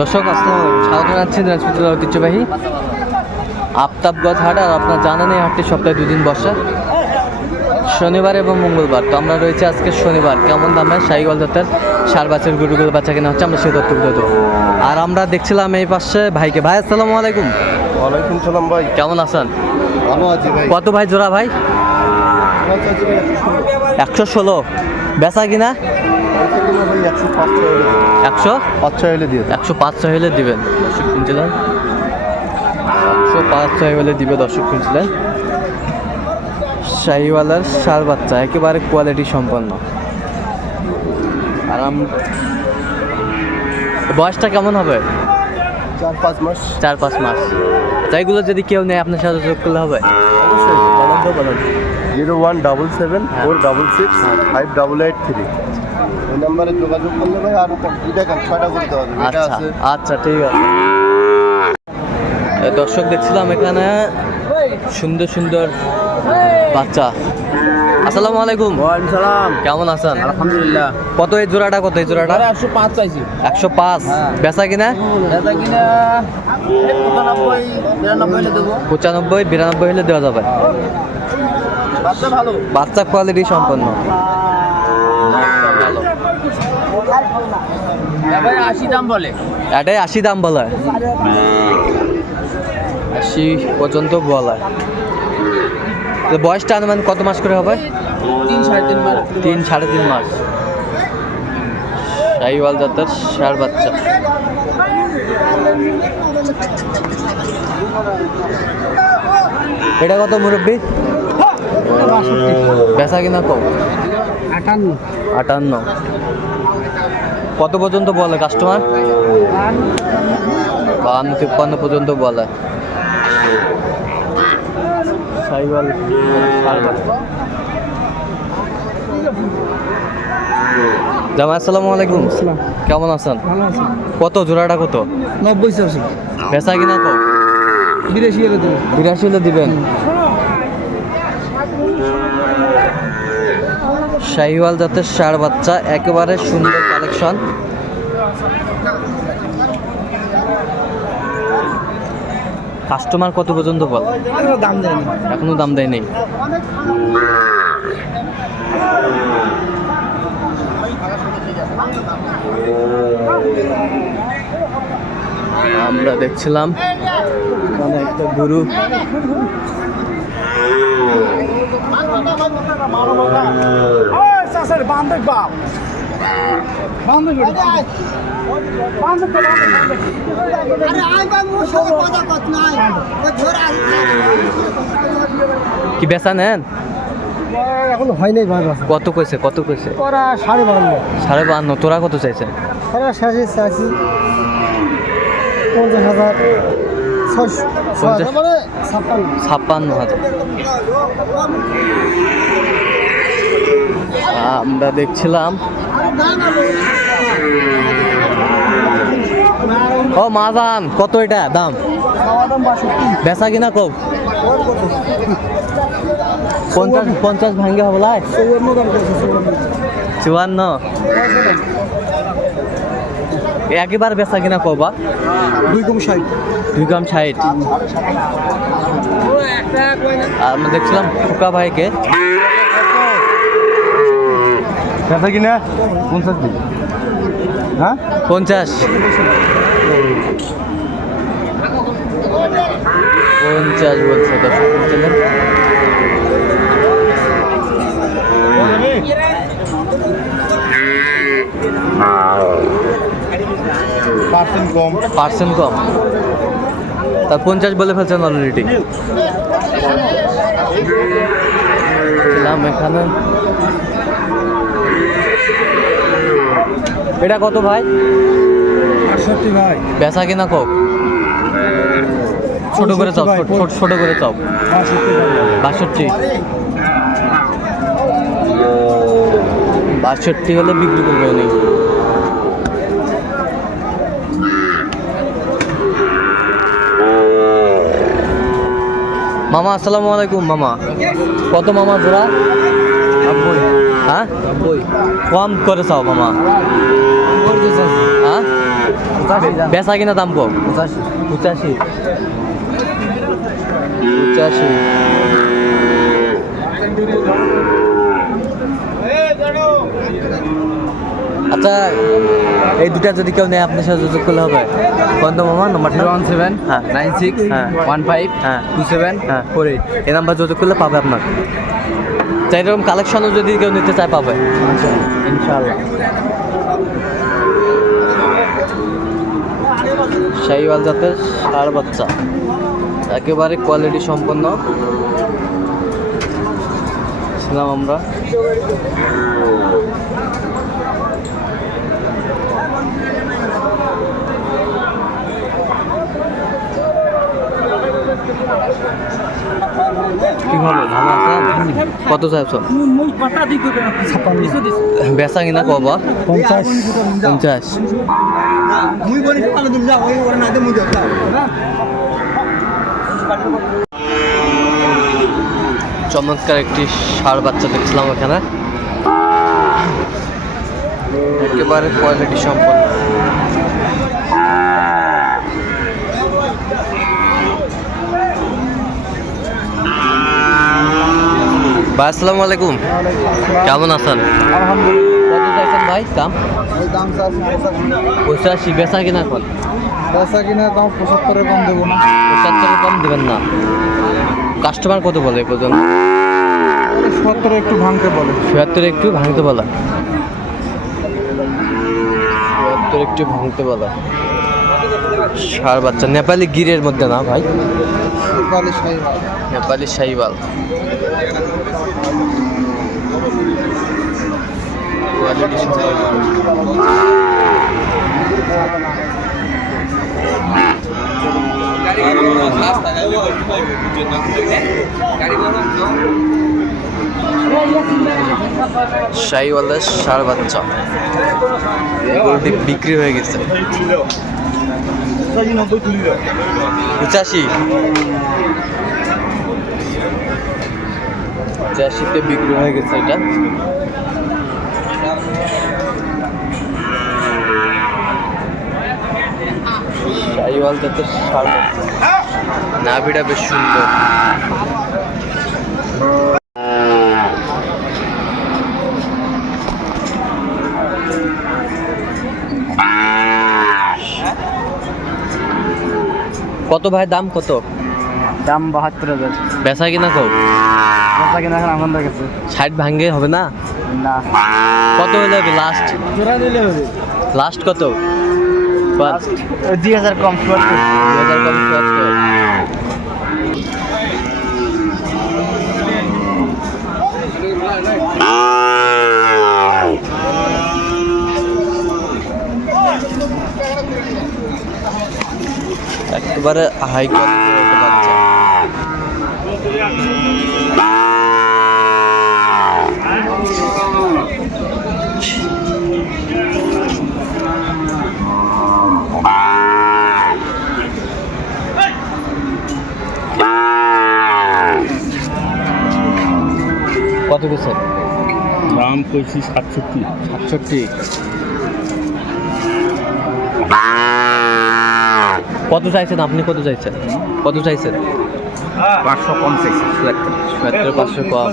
দর্শক আসসালামু আলাইকুম, স্বাগত জানাচ্ছি দিনাজপুর জেলার ঐতিহ্যবাহী আফতাবগঞ্জ হাট। আর আপনার জানেন এই হাটটি সপ্তাহে দুদিন বসে, শনিবার এবং মঙ্গলবার। তো আমরা রয়েছে আজকে শনিবার। কেমন দামে শাহিওয়াল জাতের সার বাচ্চার গরুগুলো বাচ্চা কেনা হচ্ছে আমরা সেই তথ্যগুলো দেবো। আর আমরা দেখছিলাম এই পাশে ভাইকে। ভাই আসসালামু আলাইকুম। ওয়ালাইকুম সালাম ভাই, কেমন আছেন? ভালো আছি ভাই। কত ভাই জোড়া ভাই? 116। বেচা কিনা 105 হলে দিবেন। দর্শক শুনছিলেন 105 হলে দিবে। দর্শক শুনছিলেন শাহিওয়ালার সার বাচ্চা, একেবারে কোয়ালিটি সম্পন্ন। আরাম। বয়সটা কেমন হবে? 4-5 মাস। 4-5 মাস। তাইগুলো যদি কেউ নেয় আপনার সাথে যোগ করলে হবে? অবশ্যই। বলেন তো বলেন। 01774758883 এই নাম্বারে যোগাযোগ করলে ভাই আর দেখেন 6টা করতে হবে। এটা আচ্ছা আছে। আচ্ছা, ঠিক আছে। দর্শক দেখছিলাম এখানে সুন্দর সুন্দর বাচ্চা। আসসালামু আলাইকুম। ওয়ালাইকুম সালাম। কেমন আছেন? আলহামদুলিল্লাহ। কত এই জোড়াটা? কত এই জোড়াটা? 105 চাইছি। 105। হ্যাঁ। বেচা কিনা দাদা কিনা 95 92 দেবো। 95 92 হলে দেওয়া যাবে। বাচ্চা ভালো। বাচ্চা কোয়ালিটি সম্পন্ন। ভাই 80 দাম বলে। এটাই 80 দাম বলা, 80 পর্যন্ত বলা। তো বয়সটা আনুমান কত মাস করে হবে? 3-3.5 মাস। 3-3.5 মাস। শাহিওয়াল জাতের ষাঁড় বাচ্চা। এটা কত মুরব্বী? বেচা কিনা কম? 58। কত পর্যন্ত বলে কাস্টমার? 52-53 পর্যন্ত বলে। শাহিওয়াল ষাঁড় বাচ্চা। জামাই আসসালামু আলাইকুম। কেমন আছেন? কত জোড়াটা? কত? 90 চাইছি। বেচা কিনা কম? 82 এর দেবো। 82 হলে দিবেন। শাহিওয়াল জাতের ষাঁড় বাচ্চা, একেবারে সুন্দর কালেকশন। কাস্টমার কত পর্যন্ত বল? দাম দেয়নি। এখনো দাম দেয়নি। আমরা দেখছিলাম মানে একটা গরু। কি বেচা নেন? এখন হয় নাই ভাই। কত কইছে? কত কইছে? ওরা 52। 52। তোরা কত চাইছে? ওরা শেষে চাইছি 50,000। 50 মানে 56। 56,000। আমরা দেখছিলাম ও মাজান, কত এটা দাম? বেচা কিনা কব? 50 ভাঙ্গে হবে লাই 54। একেবার বেচা কিনা কবা? 2 কম 60। আমরা দেখছিলাম খোকা ভাইকে। বেচা কিনা 50 দিন। হ্যাঁ 50 বলছে। দর্শক শুনছিলেন পার্সেন্ট কম। তা 50 বলে ফেলছেন অলরেডি। এখানে এটা কত ভাই? 68 ভাই। বেচা কিনা কব? ছোট করে চাও, ছোট করে চাও। 62 হলে বিক্রি করবে উনি। মামা আসসালামু আলাইকুম। মামা কত মামা জোড়া? 90। হ্যাঁ 90। কম করে চাও মামা। হ্যাঁ বেচা কিনা দাম কম 85 আচ্ছা এই দুটা যদি কেউ নেয় আপনার সাথে যোগাযোগ করলে হবে কত মামা নাম্বারটা 017 হ্যাঁ 96 হ্যাঁ 15 হ্যাঁ 27 হ্যাঁ 48 এই নাম্বার যোগাযোগ করলে পাবে আপনার চাই এরকম কালেকশনও যদি কেউ নিতে চায় পাবে ইনশাআল্লাহ। শাহিওয়াল জাতের ষাঁড় বাচ্চা একেবারে কোয়ালিটি সম্পন্ন ছিলাম আমরা। কি খবর ভালো আছেন? কত চাইছো? বেচা কিনা কবা 50 চমৎকার একটি ষাঁড় বাচ্চা দেখছিলাম এখানে একেবারে কোয়ালিটি সম্পন্ন। ভাই আসসালামু আলাইকুম, কেমন আছেন? আলহামদুলিল্লাহ। কত চাইছেন ভাই দাম? ওই দাম চাচ্ছি 85 বেচা কিনা এখন বেচা কিনা দাম 75 কম দেবো না। 75 কম দেবেন না? কাস্টমার কত বলে এই পর্যন্ত? 70 একটু ভাঙতে বলে। 76 একটু ভাঙতে বলা, 76 একটু ভাঙতে বলা। ষাঁড় বাচ্চা নেপালি গিরের মধ্যে না ভাই, নেপালি শাহিওয়াল। কোয়ালিটি শাহিওয়ালের ষাঁড় বাচ্চা গরুটি বিক্রি হয়ে গেছে 85 বিক্রি হয়ে গেছে এটা। শাহিওয়াল জাতের ষাঁড় বাচ্চা, নাভিটা বেশ সুন্দর। কত ভাই দাম কত? দাম 72,000। বেচা কিনা কও? বেচা কিনা এখন আমাদের কাছে 60 ভাঙ্গে হবে না? না। কত হলে হবে লাস্ট? জোড়া দিলে হবে। লাস্ট কত? 2000 কম 2000 কম 74। একেবারে হাই কোয়ালিটির একটা বাচ্চা। কত কিছু দাম কইছি 67। 67। কত চাইছেন আপনি? কত চাইছেন? কত চাইছেন? 500 কম চাইছি। 500 কম।